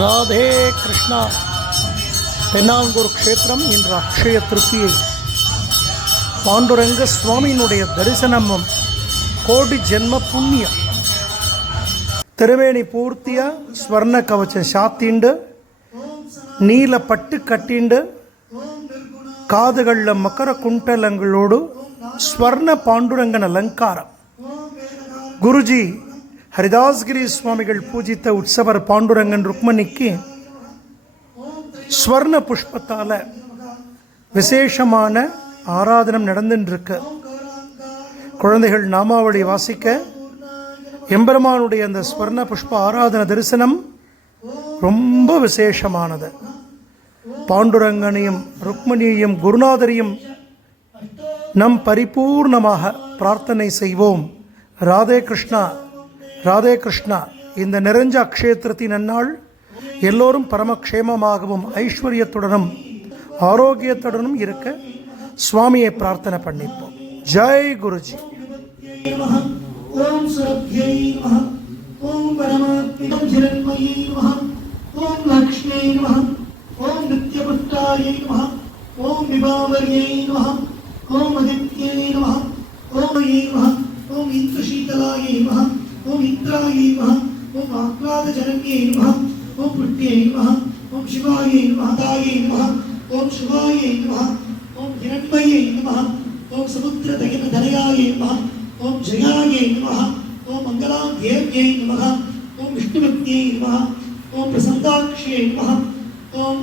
ராதே கிருஷ்ணா. தென்னாங்கூர் க்ஷேத்திரம் இன்று அக்ஷய திருப்தியை பாண்டுரங்க சுவாமியினுடைய தரிசனமும் கோடி ஜென்ம புண்ணியம். திருவேணி பூர்த்தியா ஸ்வர்ண கவச்சம் சாத்திண்டு நீல பட்டு கட்டிண்டு காதுகளில் மக்கர குண்டலங்களோடு ஸ்வர்ண பாண்டுரங்கன் அலங்காரம். குருஜி ஹரிதாஸ்கிரி சுவாமிகள் பூஜித்த உற்சவர் பாண்டுரங்கன் ருக்மணிக்கு ஸ்வர்ண புஷ்பத்தால் விசேஷமான ஆராதனம் நடந்துருக்கு. குழந்தைகள் நாமாவளி வாசிக்க எம்பெருமானுடைய அந்த ஸ்வர்ண புஷ்ப ஆராதன தரிசனம் ரொம்ப விசேஷமானது. பாண்டுரங்கனையும் ருக்மணியையும் குருநாதரையும் நம் பரிபூர்ணமாக பிரார்த்தனை செய்வோம். ராதே கிருஷ்ணா, ராதே கிருஷ்ணா. இந்த நிறைஞ்ச அக்ஷேத்திரத்தின் நன்னாள் எல்லோரும் பரமக்ஷேமமாகவும் ஐஸ்வர்யத்துடனும் ஆரோக்கியத்துடனும் இருக்க சுவாமியை பிரார்த்தனை பண்ணிப்போம். ஜெய் குருஜி. ஓம் சுரப்யை நமஹ, ஓம் பரமாத்மனே ஜிரண்மயே நமஹ, ஓம் லக்ஷ்மே நமஹ, ஓம் நித்யபுஷ்டாயை நமஹ, ஓம் விபாவர்யை நமஹ, ஓம் அதித்யை நமஹ, ஓம் யே நமஹ, ஓம் இந்திரசீதலாயை நமஹ, ஓம் இந்திராயை நமஹ, ஓம் ஆக்லாதஜனன்யை நமஹ, ஓம் புட்யை நமஹ, ஓம் சிவாயை நமஹ, தாயை நமஹ, ஓம் சிவாயை நமஹ, ஓம் ஹிரண்மயை நமஹ, ஓம் சமுத்திரதயனதனயாயை நமஹ, ஓம் ஜயாயை நமஹ, ஓம் மங்களாத்யேவ்யை நமஹ, ஓம் விஷ்ணுபத்யை நமஹ, ஓம் பிரசந்தாக்ஷ்யை நமஹ, ஓம்